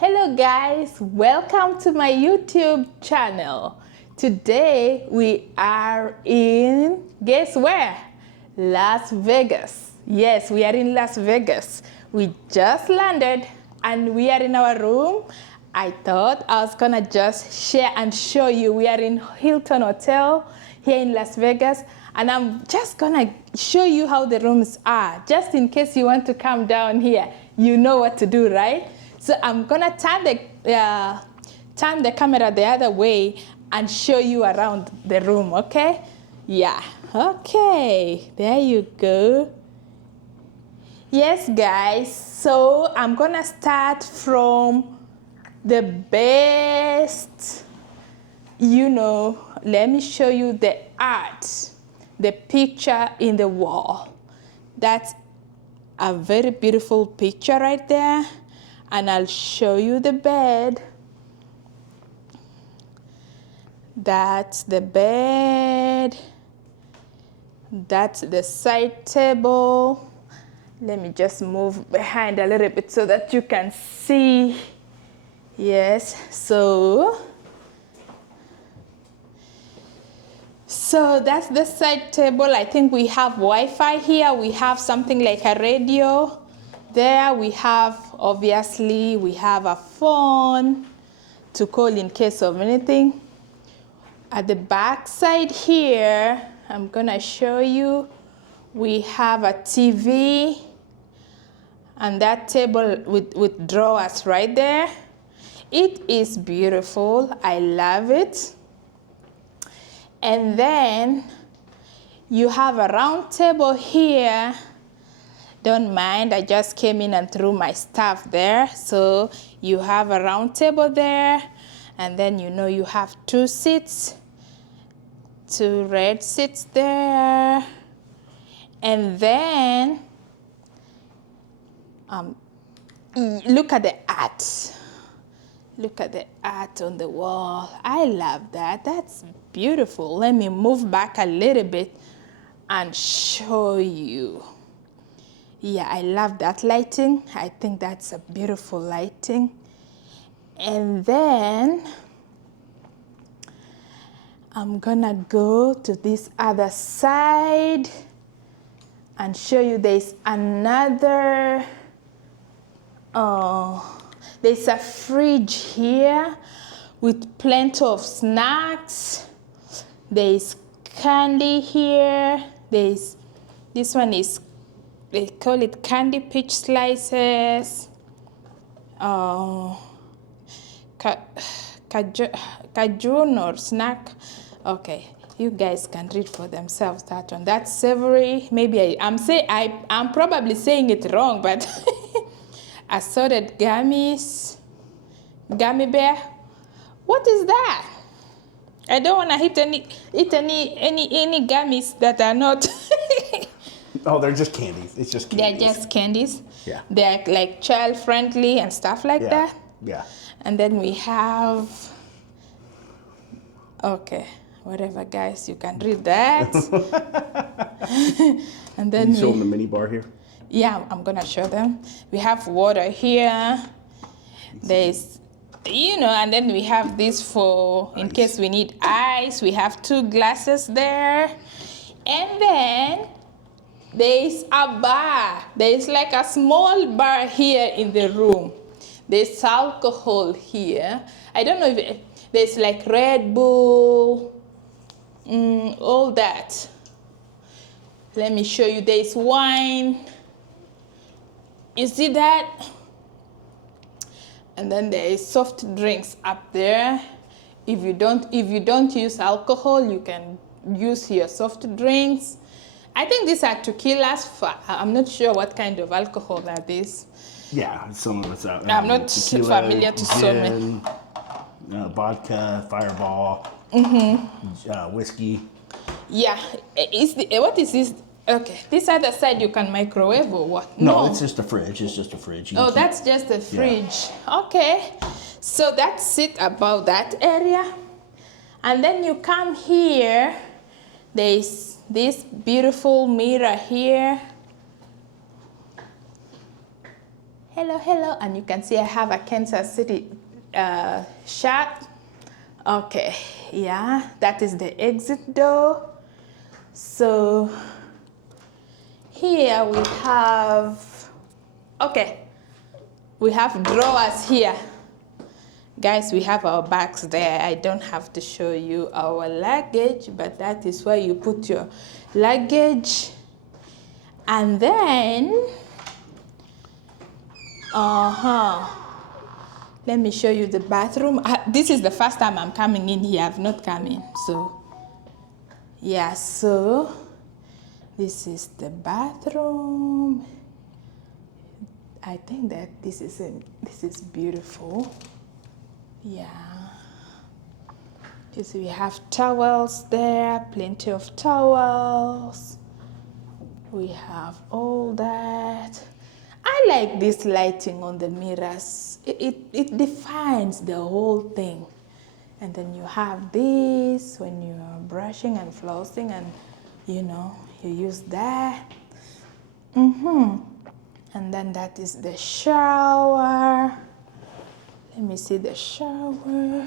Hello guys, welcome to my YouTube channel. Today we are in, guess where? Las Vegas. Yes, we are in Las Vegas. We just landed and we are in our room. I thought I was gonna just share and show you. We are in Hilton Hotel here in Las Vegas, and I'm just gonna show you how the rooms are, just in case you want to come down here. You know what to do, right? So I'm gonna turn the camera the other way and show you around the room, okay? Yeah, okay, there you go. Yes, guys, so I'm gonna start from the best, let me show you the art, the picture in the wall. That's a very beautiful picture right there. And I'll show you the bed. That's the bed. That's the side table. Let me just move behind a little bit so that you can see. Yes, so that's the side table. I think we have Wi-Fi here. We have something like a radio. There we have, obviously, we have a phone to call in case of anything. At the back side here, I'm gonna show you, we have a TV and that table with drawers right there. It is beautiful, I love it. And then you have a round table here. Don't mind, I just came in and threw my stuff there. So you have a round table there, and then you have two seats, two red seats there. And then look at the art. Look at the art on the wall. I love that. That's beautiful. Let me move back a little bit and show you. Yeah, I love that lighting. I think that's a beautiful lighting. And then I'm gonna go to this other side and show you there's another, there's a fridge here with plenty of snacks. There's candy here. This one is, they call it candy peach slices. Cajun or snack. Okay, you guys can read for themselves that one. That's savory. Maybe I'm probably saying it wrong, but assorted gummies, gummy bear. What is that? I don't want to eat any gummies that are not. Oh, they're just candies. It's just candies. They're just candies. Yeah. They're like child friendly and stuff like that. Yeah. And then we have, okay, whatever, guys, you can read that. And then Can you show them the mini bar here? Yeah, I'm gonna show them. We have water here. There's, and then we have this for in case we need ice. We have 2 glasses there. And then there's a bar. There's like a small bar here in the room. There's alcohol here. I don't know if there's like Red Bull, all that. Let me show you. There's wine. You see that? And then there is soft drinks up there. If you don't use alcohol, you can use your soft drinks. I think these are tequilas. I'm not sure what kind of alcohol that is. Yeah, some of it's out. I'm not tequila, familiar to so many. Vodka, Fireball, whiskey. Yeah, what is this? Okay, this other side you can microwave or what? No, it's just a fridge. It's just a fridge. Oh, that's just a fridge. Yeah. Okay, so that's it about that area. And then you come here. There's this beautiful mirror here. Hello, hello. And you can see I have a Kansas City shirt. Okay, yeah, that is the exit door. So here we have, okay, we have drawers here. Guys, we have our bags there. I don't have to show you our luggage, but that is where you put your luggage. And then, let me show you the bathroom. This is the first time I'm coming in here. I've not come in. So, yeah, so this is the bathroom. I think that this is beautiful. Yeah. You see, we have towels there, plenty of towels. We have all that. I like this lighting on the mirrors. It defines the whole thing. And then you have this when you're brushing and flossing, and you use that. And then that is the shower. Let me see the shower.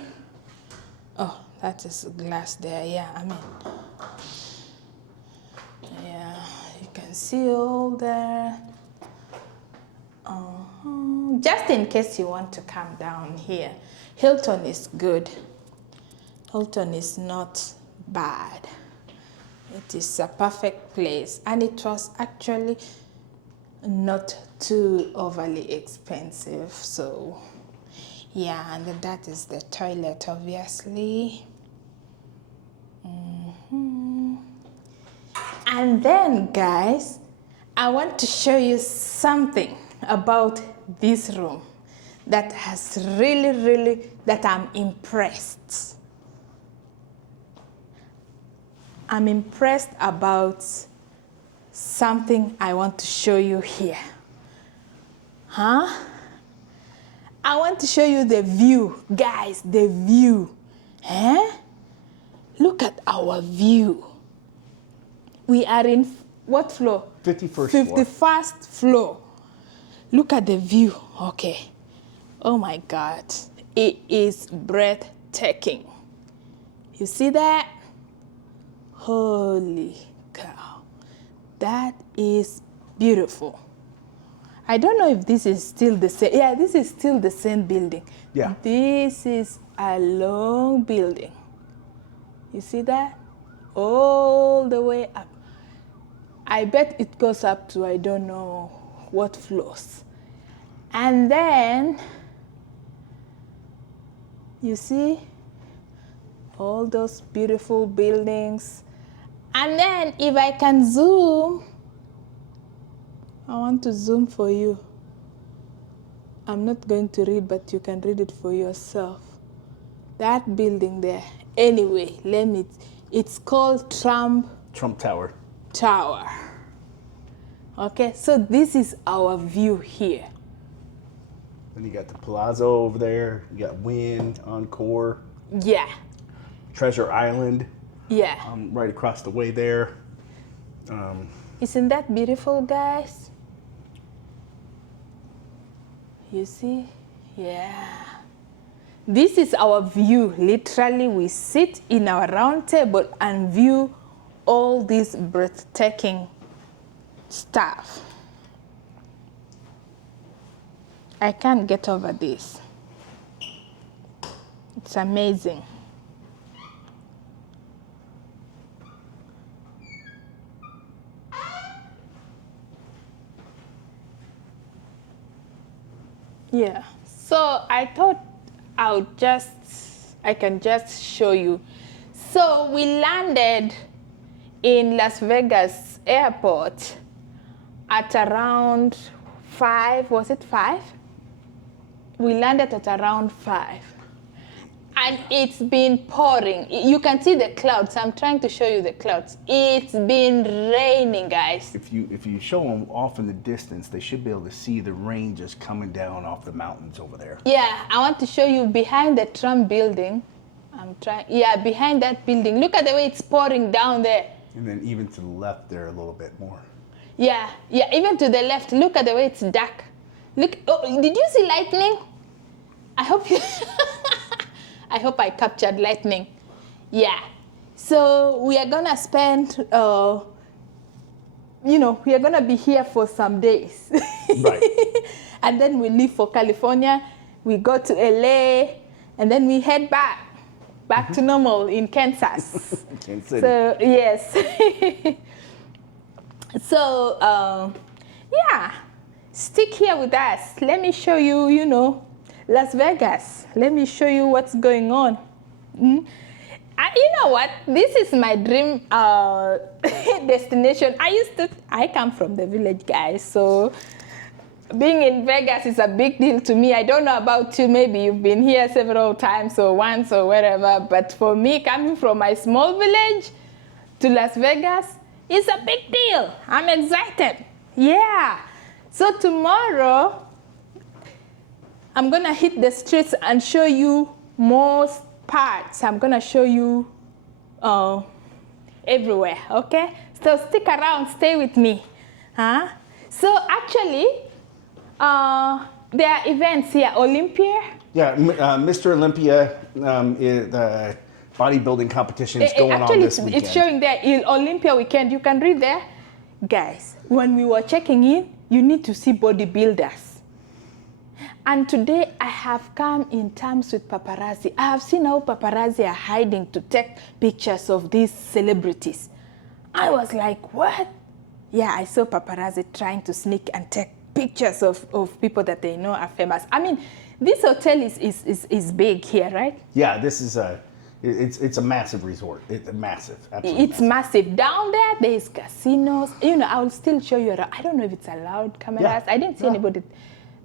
Oh, that is glass there. Yeah, yeah, you can see all there. Just in case you want to come down here, Hilton is good. Hilton is not bad. It is a perfect place, and it was actually not too overly expensive. So yeah, and then that is the toilet, obviously. And then, guys, I want to show you something about this room that has really, that I'm impressed. I'm impressed about something I want to show you here. I want to show you the view, guys, the view. Look at our view. We are in what floor? 51st floor. Look at the view. Okay. Oh my God. It is breathtaking. You see that? Holy cow. That is beautiful. I don't know if this is still the same. Yeah, this is still the same building. Yeah. This is a long building. You see that? All the way up. I bet it goes up to I don't know what floors. And then, you see all those beautiful buildings. And then if I can zoom, I want to zoom for you. I'm not going to read, but you can read it for yourself. That building there. Anyway, it's called Trump Tower. Okay, so this is our view here. Then you got the Palazzo over there. You got Wynn, Encore. Yeah. Treasure Island. Yeah. Right across the way there. Isn't that beautiful, guys? You see? Yeah. This is our view. Literally, we sit in our round table and view all this breathtaking stuff. I can't get over this. It's amazing. Yeah. So I thought I can just show you. So we landed in Las Vegas airport at around 5, was it 5? We landed at around 5. And it's been pouring. You can see the clouds. I'm trying to show you the clouds. It's been raining, guys. If you show them off in the distance, they should be able to see the rain just coming down off the mountains over there. Yeah, I want to show you behind the Trump building. Yeah, behind that building. Look at the way it's pouring down there. And then even to the left there a little bit more. Yeah, even to the left. Look at the way it's dark. Look, oh, did you see lightning? I hope you, I hope I captured lightning. Yeah. So we are gonna spend, we are gonna be here for some days. Right. And then we leave for California, we go to LA, and then we head back to normal in Kansas. Kansas City. So, yes. So, yeah, stick here with us. Let me show you, Las Vegas. Let me show you what's going on. You know what? This is my dream destination. I come from the village, guys, so being in Vegas is a big deal to me. I don't know about you. Maybe you've been here several times or once or wherever, but for me, coming from my small village to Las Vegas is a big deal. I'm excited. Yeah. So tomorrow, I'm going to hit the streets and show you most parts. I'm going to show you everywhere, okay? So stick around, stay with me. Huh? So actually, there are events here. Olympia. Yeah, Mr. Olympia is the bodybuilding competition is going on this weekend. It's showing there in Olympia weekend. You can read there. Guys, when we were checking in, you need to see bodybuilders. And today I have come in terms with paparazzi. I have seen how paparazzi are hiding to take pictures of these celebrities. I was like, what? Yeah, I saw paparazzi trying to sneak and take pictures of people that they know are famous. I mean, this hotel is big here, right? Yeah, this is it's a massive resort. It's massive, absolutely. It's massive. Down there is casinos. I will still show you around. I don't know if it's allowed cameras. Yeah. I didn't see anybody,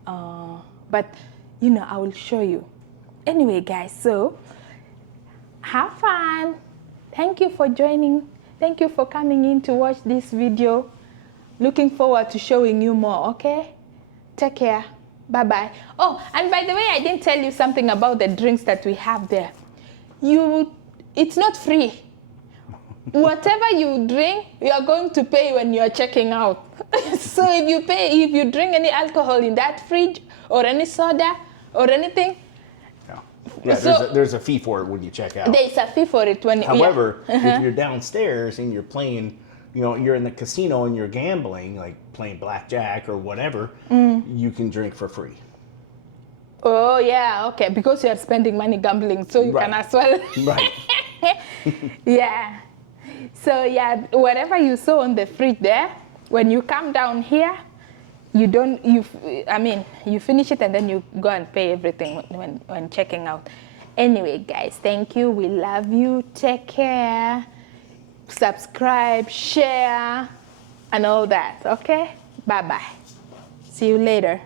but I will show you. Anyway, guys, so have fun. Thank you for joining. Thank you for coming in to watch this video. Looking forward to showing you more, okay? Take care. Bye-bye. Oh, and by the way, I didn't tell you something about the drinks that we have there. It's not free. Whatever you drink, you are going to pay when you are checking out. So if you drink any alcohol in that fridge or any soda or anything. Yeah, so there's a fee for it when you check out. There's a fee for it when. However, if you're downstairs and you're playing, you're in the casino and you're gambling, like playing blackjack or whatever, you can drink for free. Oh, yeah, okay, because you are spending money gambling, so you can as well. Right. Yeah. So, yeah, whatever you saw on the fridge there, when you come down here, you finish it and then you go and pay everything when checking out. Anyway, guys, thank you. We love you. Take care. Subscribe, share, and all that, okay? Bye-bye. See you later.